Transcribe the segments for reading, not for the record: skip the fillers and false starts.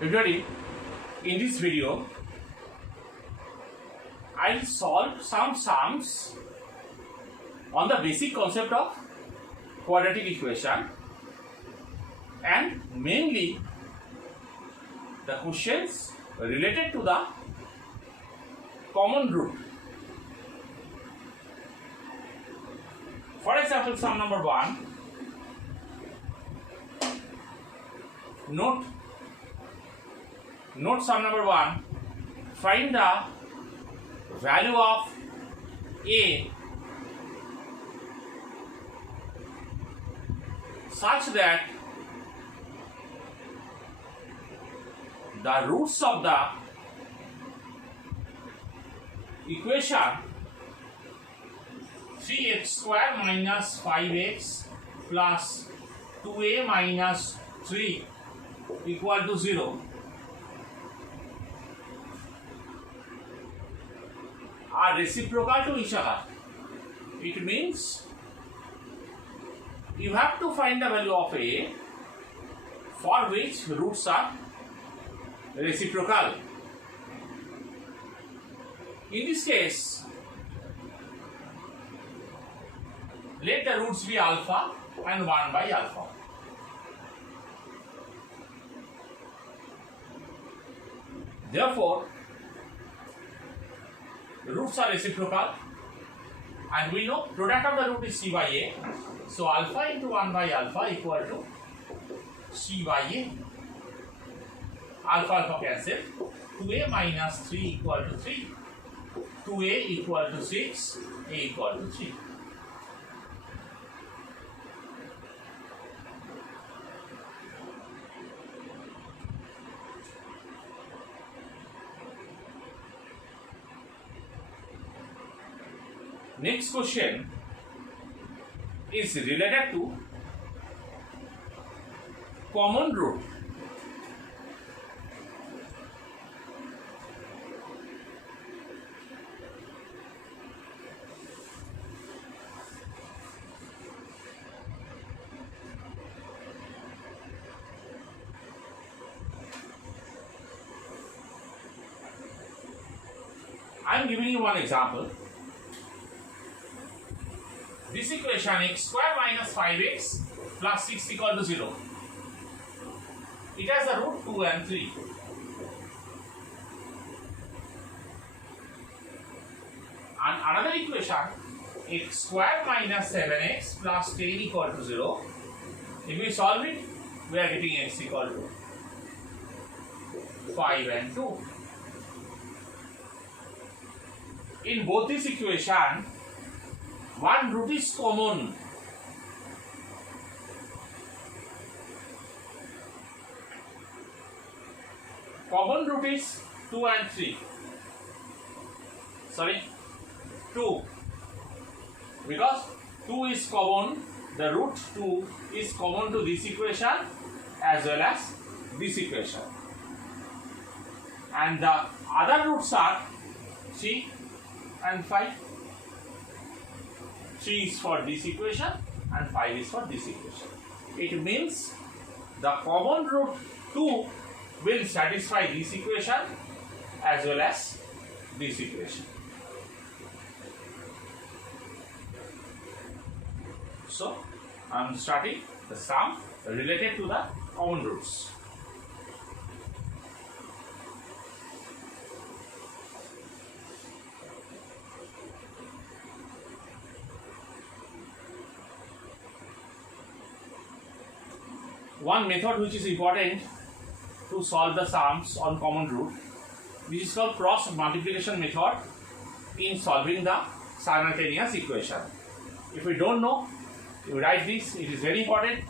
Everybody, in this video, I'll solve some sums on the basic concept of quadratic equation and mainly the questions related to the common root. For example, sum number 1, note sum number 1, find the value of a such that the roots of the equation 3x square minus 5x plus 2a minus 3 equal to 0 are reciprocal to each other. It means you have to find the value of a for which roots are reciprocal. In this case, let the roots be alpha and 1 by alpha. Therefore, roots are reciprocal and we know product of the root is c by a. So alpha into 1 by alpha equal to c by a. Alpha cancel. 2a minus 3 equal to 3. 2a equal to 6. A equal to 3. Next question is related to common root. I am giving you one example. This equation x square minus 5x plus 6 equal to 0. It has the root 2 and 3. And another equation x square minus 7x plus 10 equal to 0. If we solve it, we are getting x equal to 5 and 2. In both this equation, one root is common. Common root is 2 and 3. Sorry, 2. Because 2 is common, the root 2 is common to this equation as well as this equation. And the other roots are 3 and 5. 3 is for this equation and 5 is for this equation. It means the common root 2 will satisfy this equation as well as this equation. So, I am starting the sum related to the common roots. One method which is important to solve the sums on common root, which is called cross multiplication method in solving the simultaneous equation. If we don't know, you write this, it is very important.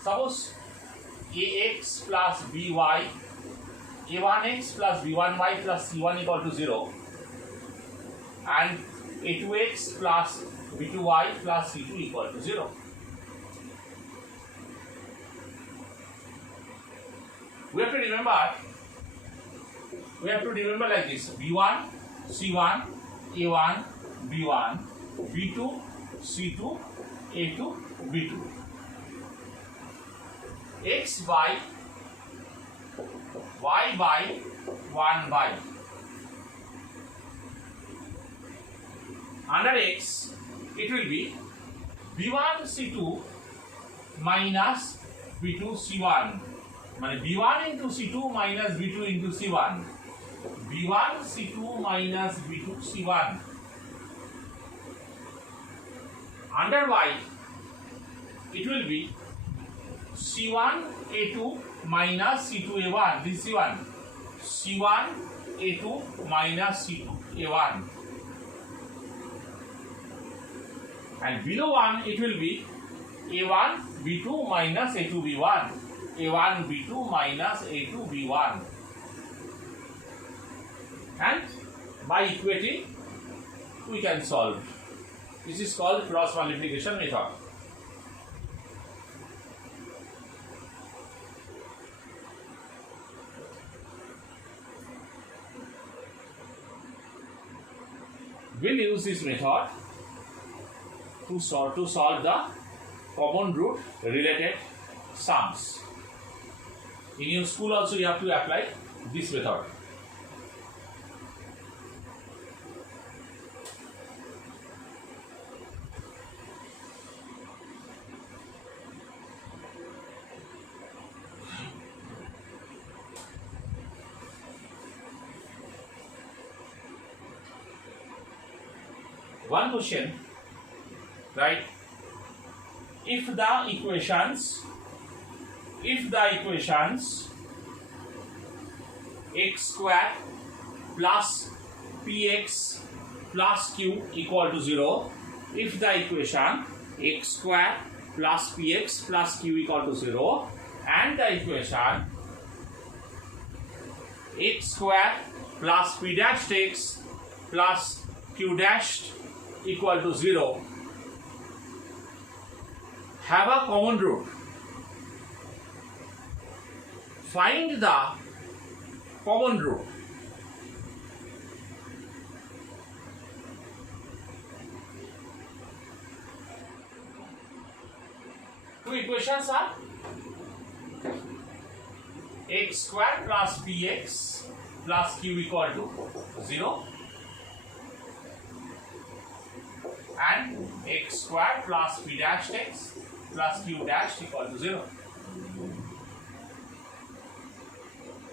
Suppose ax plus by, a1x plus b1y plus c1 equal to 0 and a2x plus b2y plus c2 equal to 0. We have to remember like this: b1, c1, a1, b1, b2, c2, a2, b2. X by y by 1 by under x it will be b1 c2 minus b2 c1 মানে b1 into c2 minus b2 into c1 b1 c2 minus b2 c1 under y it will be c1 a2 minus c2 a1 this is c1 c1 a2 minus c2 a1 and below 1 it will be a1 b2 minus a2 b1 a1 b2 minus a2 b1 and by equating we can solve. This is called cross multiplication method. We'll use this method to solve the common root related sums. In your school also you have to apply this method. One question, right? If the equations x square plus px plus q equal to 0, if the equation x square plus px plus q equal to 0 and the equation x square plus p dashed x plus q dashed equal to 0 have a common root, find the common root. Two equations are x square plus px plus q equal to 0 and x square plus p dash x plus q dash equal to 0.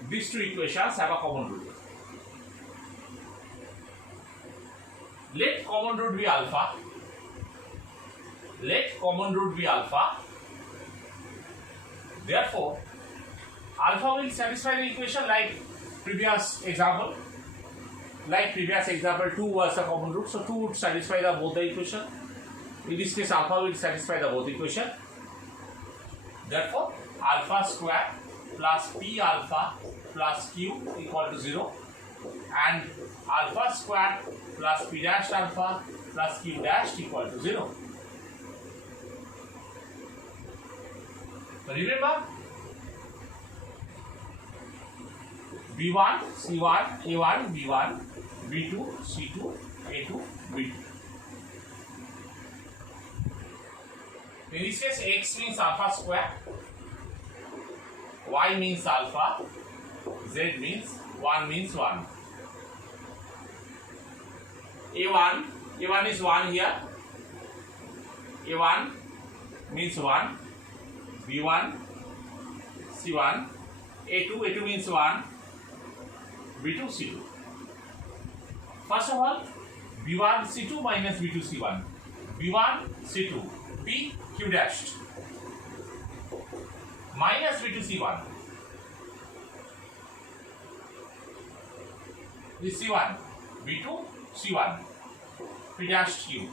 These two equations have a common root. Let common root be alpha. Let common root be alpha. Therefore, alpha will satisfy the equation like previous example. Like previous example, 2 was the common root, so 2 would satisfy the both the equation. In this case, alpha will satisfy the both equation. Therefore, alpha square plus p alpha plus q equal to 0 and alpha square plus p dash alpha plus q dash equal to 0. So remember, b1 c1 a1 b1 b2 c2 a2 b2. In this case, x means alpha square, y means alpha, z means 1 means 1. A1 is 1 here, a1 means 1, b1 c1, a2 means 1, b2 c2. First of all, b1 c2 minus b2 c1, b1 c2 p q dashed minus b2 c1, this c1 b2 c1 p dashed q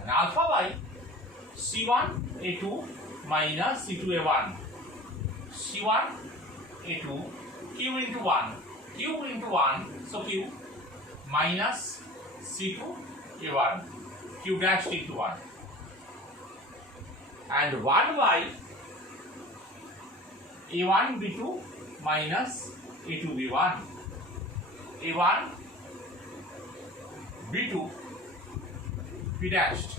and alpha by c1 a2 minus c2 a1, c1 a2 q into 1, q into 1, so q minus c2 a1, q dash into 1 and 1 by a1 b2 minus a2 b1, a1 b2 p dashed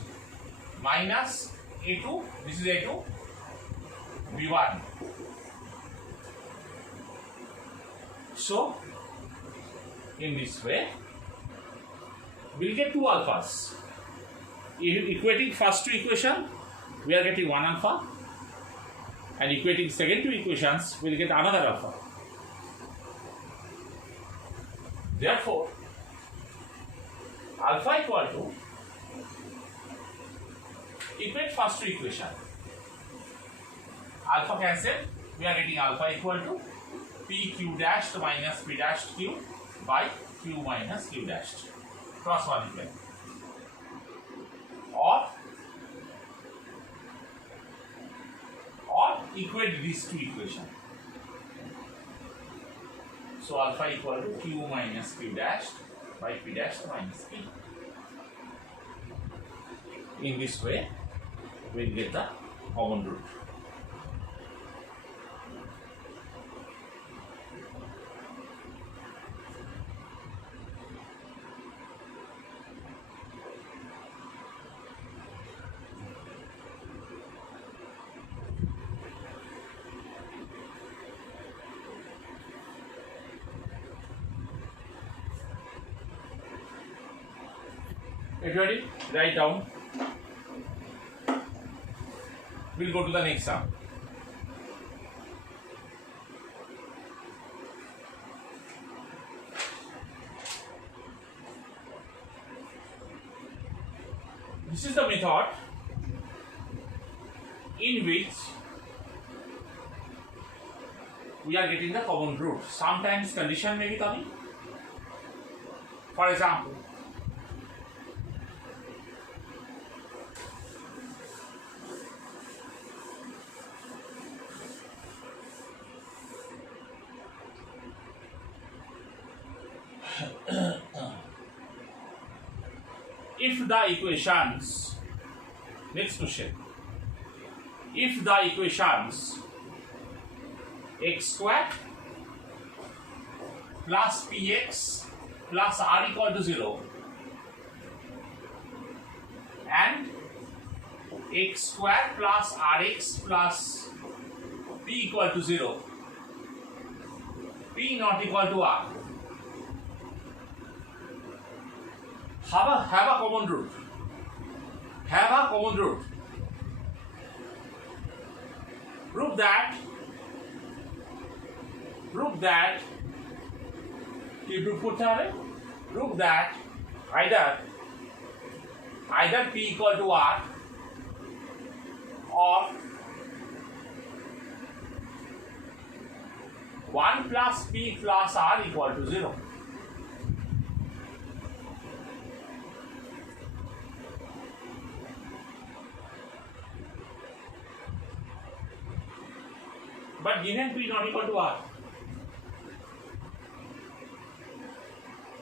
minus a2, this is a2 b1 So in this way we'll get two alphas. Equating first two equation, we are getting one alpha, and equating second two equations, we'll get another alpha. Therefore, alpha equal to, equate first two equation. Alpha cancel, we are getting alpha equal to p q dashed minus p dashed q by q minus q dashed. Cross multiply. Or equate these two equations. So alpha equal to q minus q dashed by p dashed minus p. In this way, we will get the common root. Ready? Write down. We'll go to the next sum. This is the method in which we are getting the common root. Sometimes condition may be coming. For example, if the equations, next question, if the equations x square plus px plus r equal to 0 and x square plus rx plus p equal to 0, p not equal to r, have a common root. Have a common root. Prove that you prove prove that either p equal to r or 1 plus p plus r equal to 0. But given p not equal to r.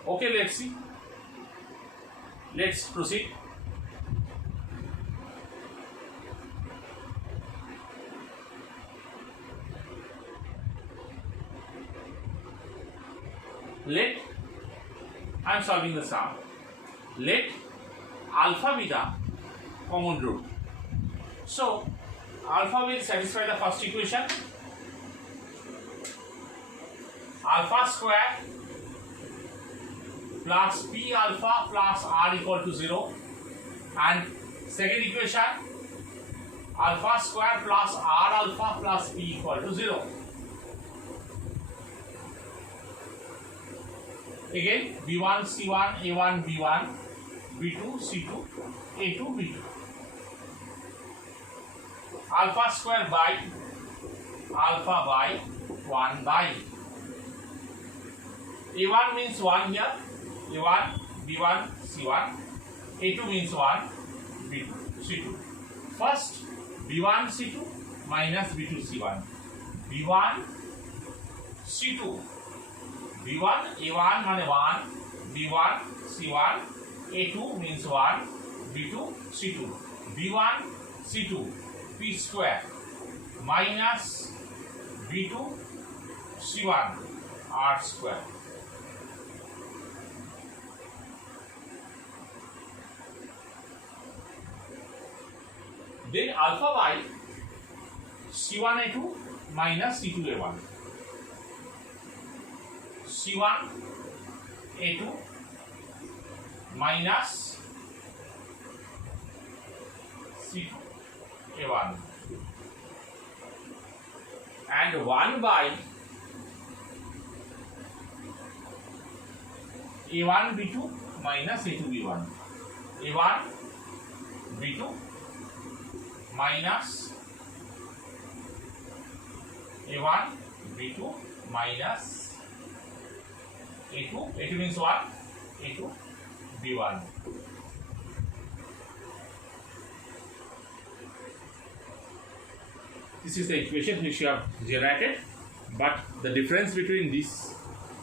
Okay, let's see. Let's proceed. Let, I am solving the sum. Let alpha be the common root. So alpha will satisfy the first equation. Alpha square plus p alpha plus r equal to 0, and second equation alpha square plus r alpha plus p equal to 0. Again b1 c1 a1 b1 b2 c2 a2 b2. Alpha square by alpha by 1 by a1 means 1 here, a1 b1 c1, a2 means 1 b2 c2. First b1 c2 minus b2 c1, b1 c2, b1 a1 মানে 1, b1 c1, a2 means 1 b2 c2, b1 c2 p square minus b2 c1 r square. Then alpha by c1 a2 minus c2 a1. C1 A2 minus C2 A1 and 1 by A1 B2 minus A2 B1. A1 B2 minus A1 B2 minus A2. A2 means what? A2 B1. This is the equation which you have generated, but the difference between this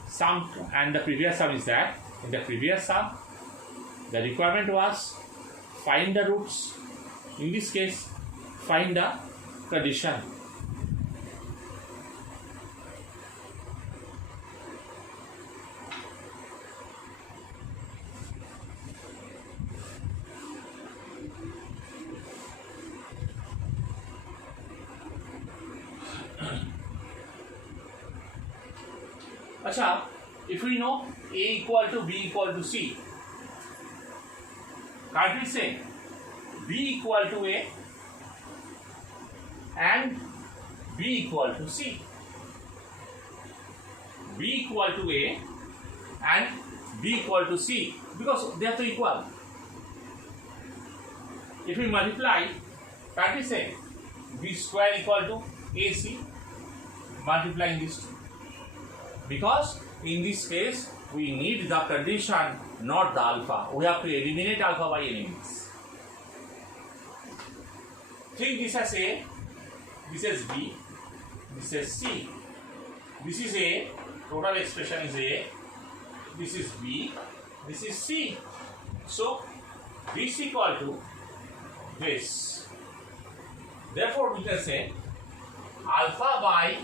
sum and the previous sum is that in the previous sum the requirement was find the roots. In this case, find the condition. Acha, if we know A equal to B equal to C, can't we say B equal to A and B equal to C? B equal to A and B equal to C, because they are to equal. If we multiply, can't we say B square equal to AC, multiplying these two? Because in this case we need the condition, not the alpha. We have to eliminate alpha by any means. Think this as A, this is B, this is C. This is A, total expression is A, this is B, this is C. So this equal to this. Therefore we can say alpha by,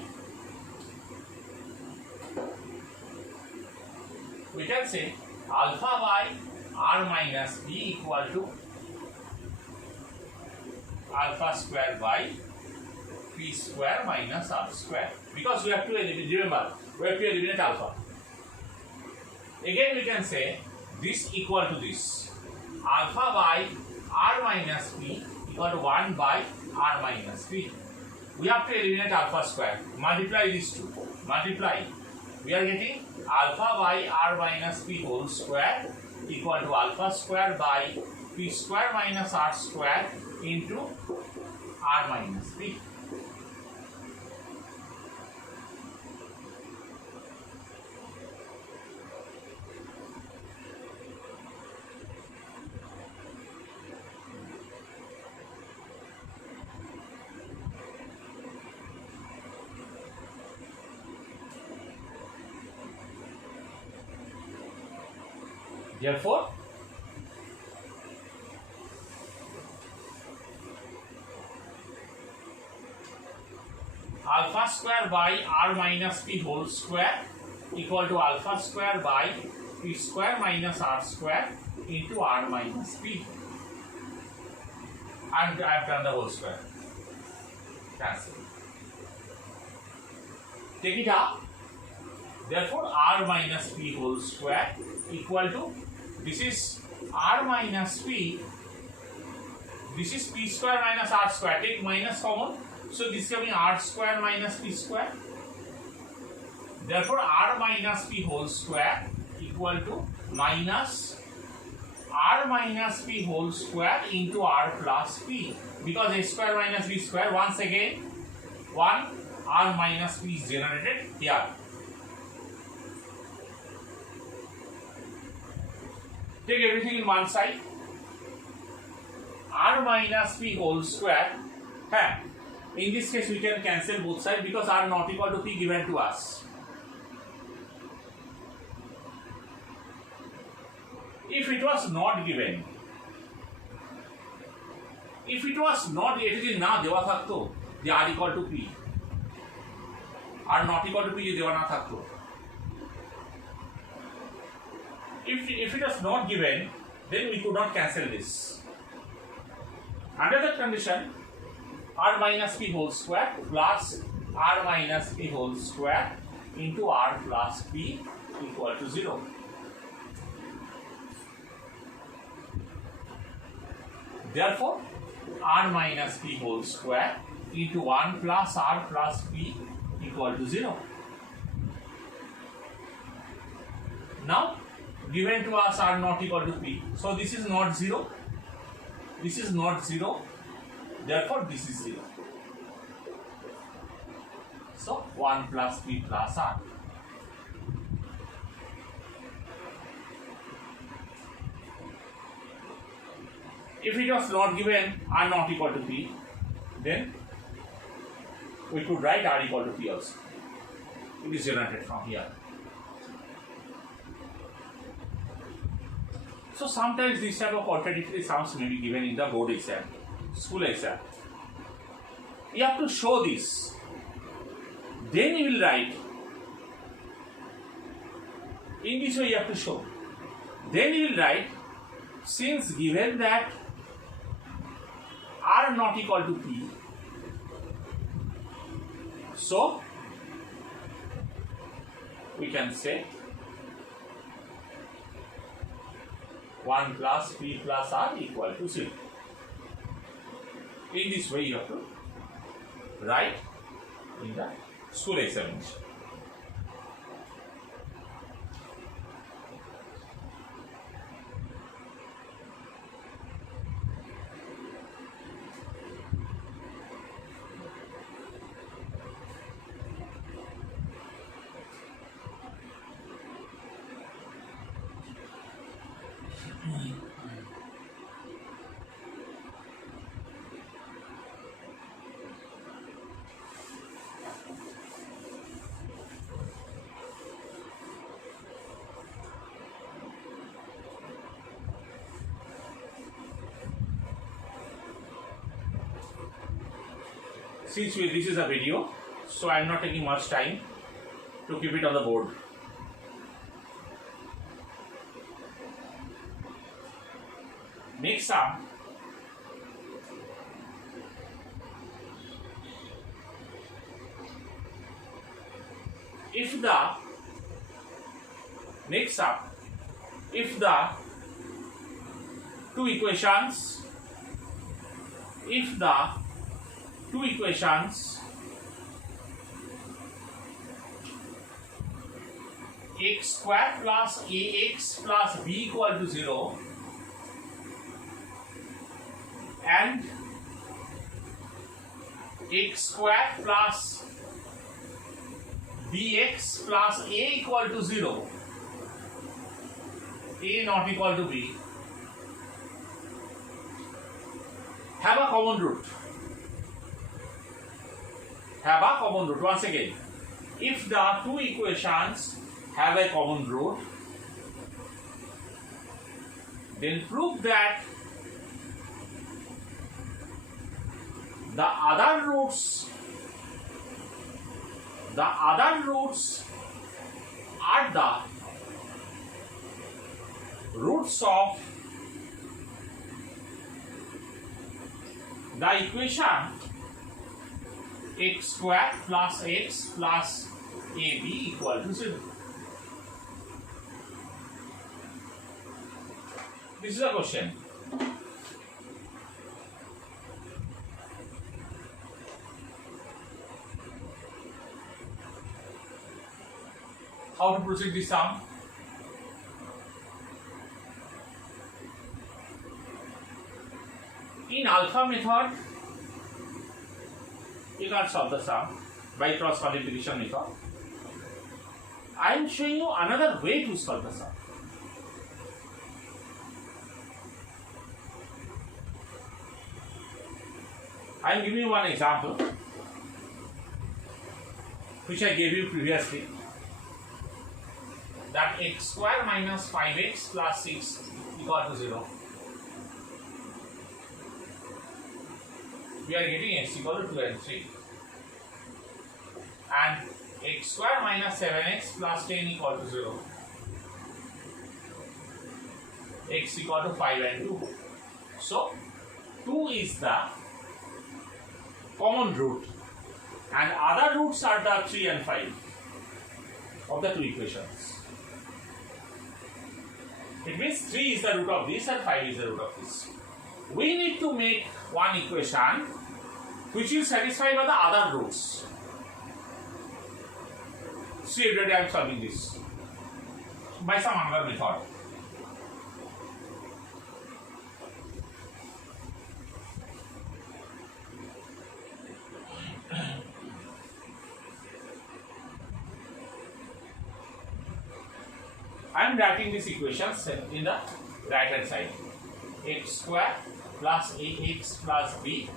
we can say alpha by R minus B equal to alpha square by P square minus R square, because we have to eliminate, remember, we have to eliminate alpha. Again we can say this equal to this, alpha by R minus P equal to 1 by R minus P. We have to eliminate alpha square, multiply these two, multiply. We are getting alpha by R minus P whole square equal to alpha square by P square minus R square into R minus P. Therefore, alpha square by R minus P whole square equal to alpha square by P square minus R square into R minus P. And I have done the whole square. Cancel. Take it up. Therefore, R minus P whole square equal to, this is R minus P, this is P square minus R square, take minus common, so this is coming R square minus P square. Therefore, R minus P whole square equal to minus R minus P whole square into R plus P, because A square minus B square, once again 1 R minus P is generated here. Take everything in one side. R minus P whole square. In this case we can cancel both sides because R not equal to P given to us. If it was not given, if it was not, it is na dewa thakto যে R equal to P, R not equal to P যে দেওয়া না থাকতো, if it was not given, then we could not cancel this. Under that condition, R minus P whole square plus R minus P whole square into r plus p equal to 0. Therefore, r minus p whole square into 1 plus r plus p equal to 0. Now, given to us r not equal to p. So, this is not 0. This is not 0. Therefore, this is 0. So, 1 plus p plus r. If it was not given r not equal to p, then we could write r equal to p also. It is generated from here. So sometimes this type of contradictory sums may be given in the board exam, school exam. You have to show this. Then you will write. In this way you have to show. Then you will write, since given that r not equal to p, so we can say 1 plus p plus r equal to 0. In this way you have to write in the school examination. Since this is a video, so I am not taking much time to keep it on the board. Next sum, if the two equations x square plus ax plus b equal to 0 and x square plus bx plus a equal to 0, a not equal to b, have a common root. Once again, if the two equations have a common root, then prove that the other roots are the roots of the equation x square plus x plus ab equal to 0. This is a question. How to proceed this sum? In alpha method, you can't solve the sum by cross multiplication method. I am showing you another way to solve the sum. I am giving you one example which I gave you previously, that x square minus 5x plus 6 equal to 0. We are getting x equal to 2 and 3. And x square minus 7x plus 10 equal to 0. X equal to 5 and 2. So, 2 is the common root and other roots are the 3 and 5. of the two equations. It means 3 is the root of this and 5 is the root of this. We need to make one equation which is satisfied by the other roots. See, already I am solving this by some other method. I am writing this equation in the right hand side. X square plus ax plus b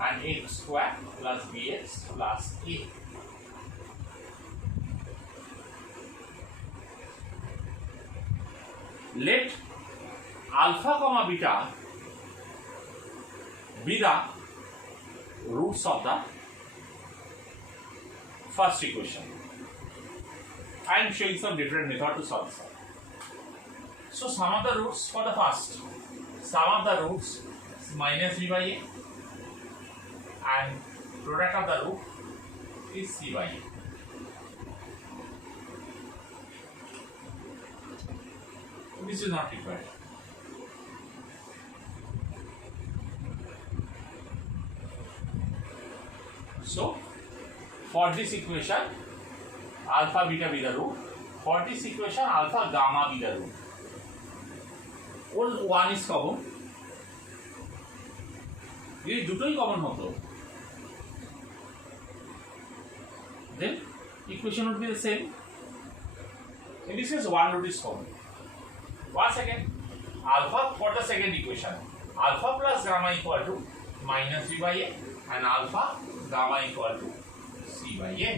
and x square plus bx plus a. Let alpha comma beta be the roots of the first equation. I am showing some different method to solve this. So sum of the roots for the first. Sum of the roots is minus b by a and product of the root is c by a. This is not required. So for this equation, alpha beta be the root. For this equation, alpha gamma be the root. All one is common. This দুটোই common হতো. Then equation would be the same. In this case, one root is common. One second. Alpha for the second equation. Alpha plus gamma equal to minus b by a and alpha gamma equal to c by a.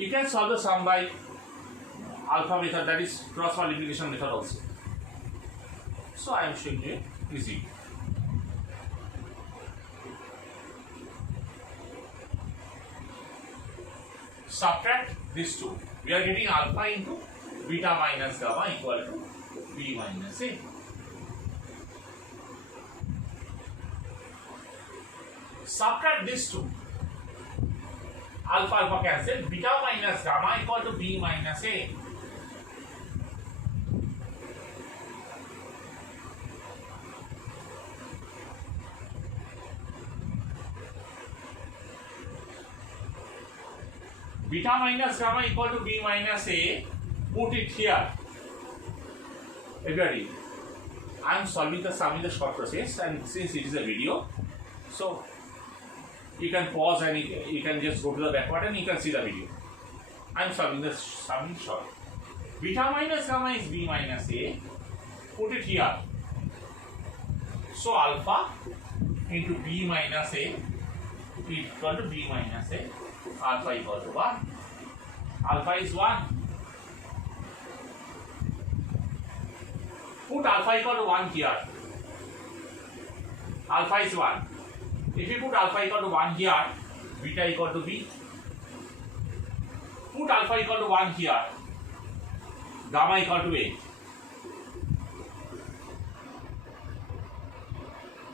You can solve the sum by alpha method, that is cross multiplication method also. So I am showing you easy. Subtract these two. We are getting alpha into beta minus gamma equal to b minus a. Subtract these two. Alpha alpha cancel. Beta minus gamma equal to b minus a. Beta minus gamma equal to b minus a. Put it here. Everybody, I am solving the sum in the short process, and since it is a video, so you can pause and you can just go to the backward and you can see the video. I am solving the sum in short. Beta minus gamma is b minus a. Put it here. So alpha into b minus a equal to b minus a. Alpha equal to 1. Alpha is 1. Put alpha equal to 1 here. Alpha is 1. If you put alpha equal to 1 here, beta equal to b. Put alpha equal to 1 here, gamma equal to a.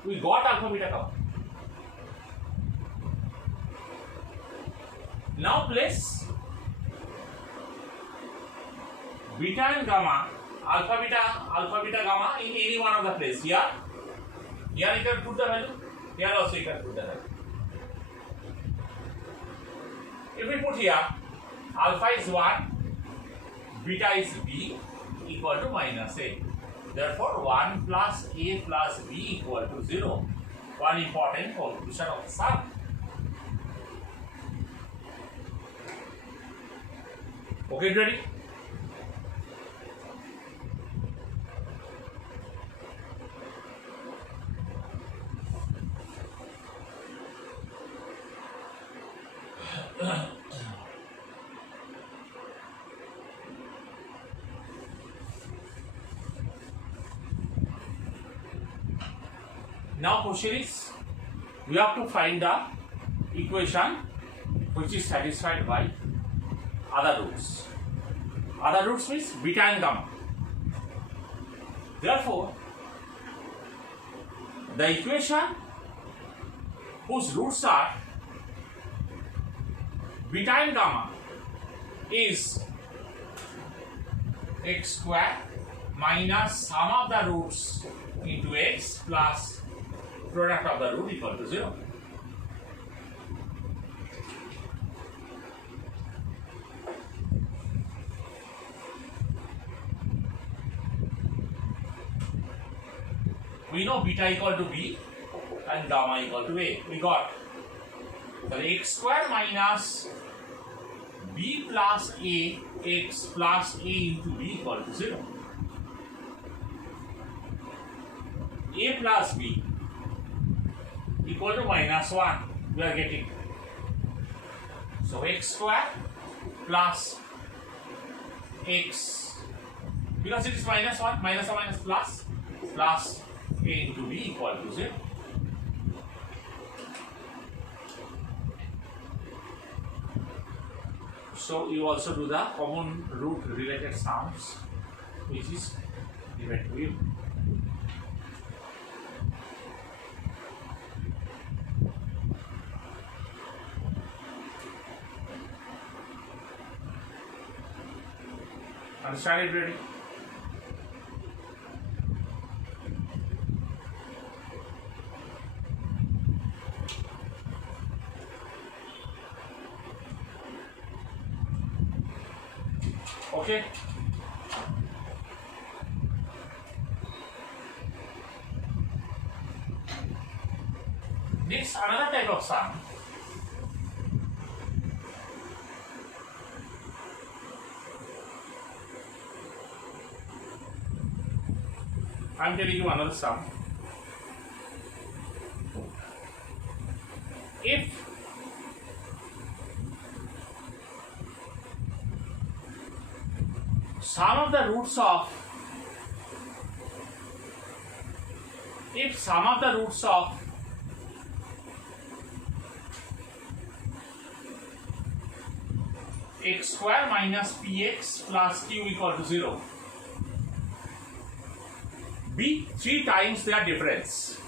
We got alpha beta gamma. Now place beta and gamma, alpha beta gamma in any one of the place. Here you can put the value. Here also you can put the value. If we put here, alpha is 1, beta is b equal to minus a. Therefore, 1 plus a plus b equal to 0. One important conclusion of the sum. Okay, ready? Now question is, we have to find the equation which is satisfied by other roots. Other roots means beta and gamma. Therefore, the equation whose roots are beta and gamma is x square minus sum of the roots into x plus product of the root equal to 0. We know beta equal to b and gamma equal to a. We got x square minus b plus a x plus a into b equal to 0. A plus b equal to minus 1. We are getting. So x square plus x, because it is minus 1 minus plus a into b equal to 0. So you also do the common root related sums, which is given to you. Understand it ready? Okay. Next, another type of sum. I am telling you another sum. If sum of the roots of x square minus px plus q equal to 0 be 3 times their difference.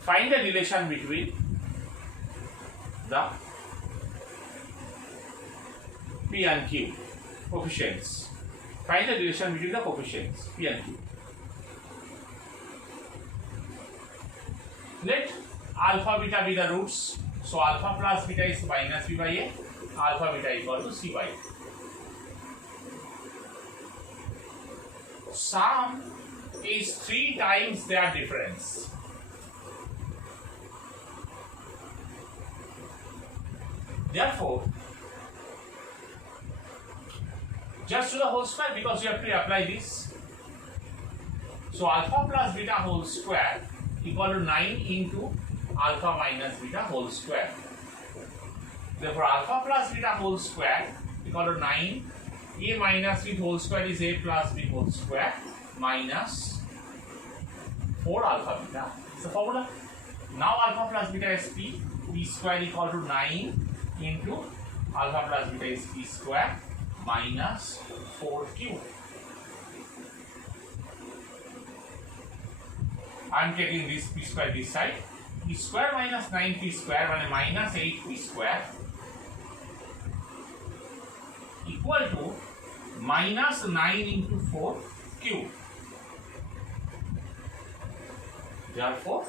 Find the relation between the p and q coefficients. Find the relation between the coefficients p and q. Let alpha beta be the roots. So alpha plus beta is minus b by a. Alpha beta equal to c by a. Sum is 3 times their difference. Therefore, just do the whole square because you have to apply this. So alpha plus beta whole square equal to 9 into alpha minus beta whole square. Therefore, alpha plus beta whole square equal to 9. A minus b whole square is a plus b whole square minus 4 alpha beta. It's the formula. Now alpha plus beta is p. P square equal to 9 into alpha plus beta is p square minus 4q. I am taking this p square this side. P square minus 9p square minus 8p square equal to minus 9 into 4q. Therefore,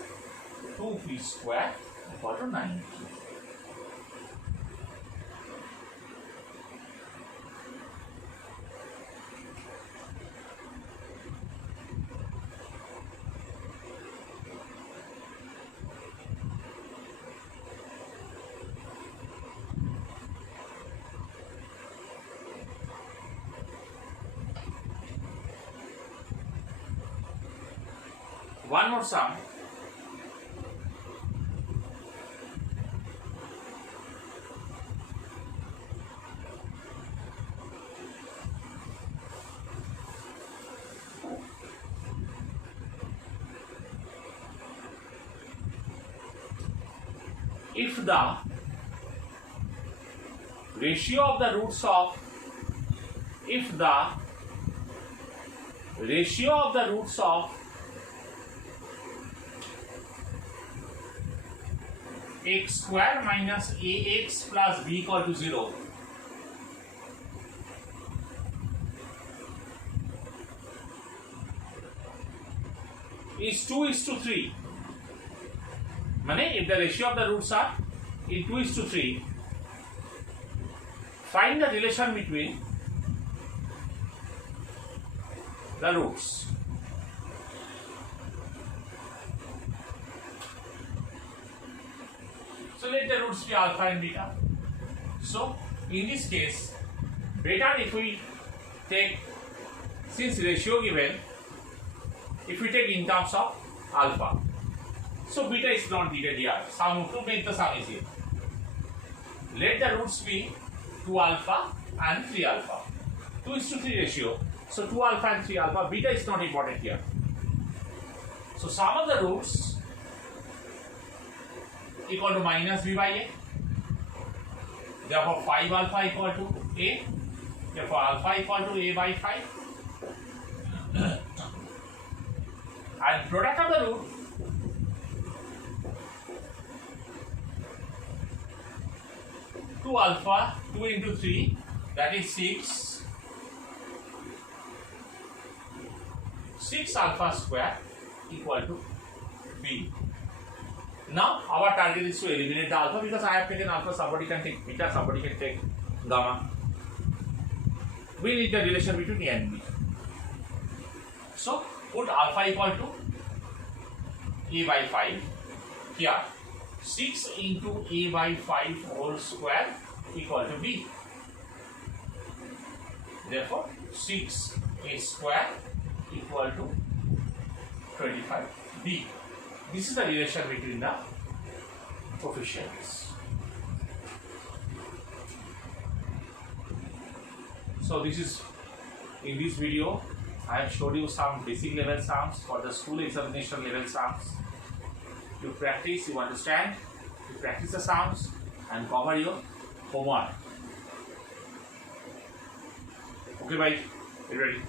2p square equal to 9q. One more sum. If the ratio of the roots of ratio of the roots of x square minus ax plus b equal to 0 is 2:3. If the ratio of the roots are in 2:3, find the relation between the roots. So let the roots be alpha and beta. So in this case, beta, if we take, since ratio given, if we take in terms of alpha, so beta is not needed here. Sum to make the sum easier. Let the roots be 2 alpha and 3 alpha. 2:3 ratio. So 2 alpha and 3 alpha. Beta is not important here. So sum of the roots equal to minus b by a. Therefore 5 alpha equal to a. Therefore alpha equal to a by 5. And product of the root two alpha, 2 into 3, that is 6. 6 alpha square equal to b. Now our target is to eliminate the alpha, because I have taken alpha, somebody can take beta, somebody can take gamma. We need the relation between a and b. So put alpha equal to a by 5 here. 6 into a by 5 whole square equal to b. Therefore 6a square equal to 25b. This is the relation between the coefficients. So this is, in this video I have showed you some basic level sums for the school examination level sums. You practice, you understand, you practice the sums and cover your homework. Okay, bye. You ready?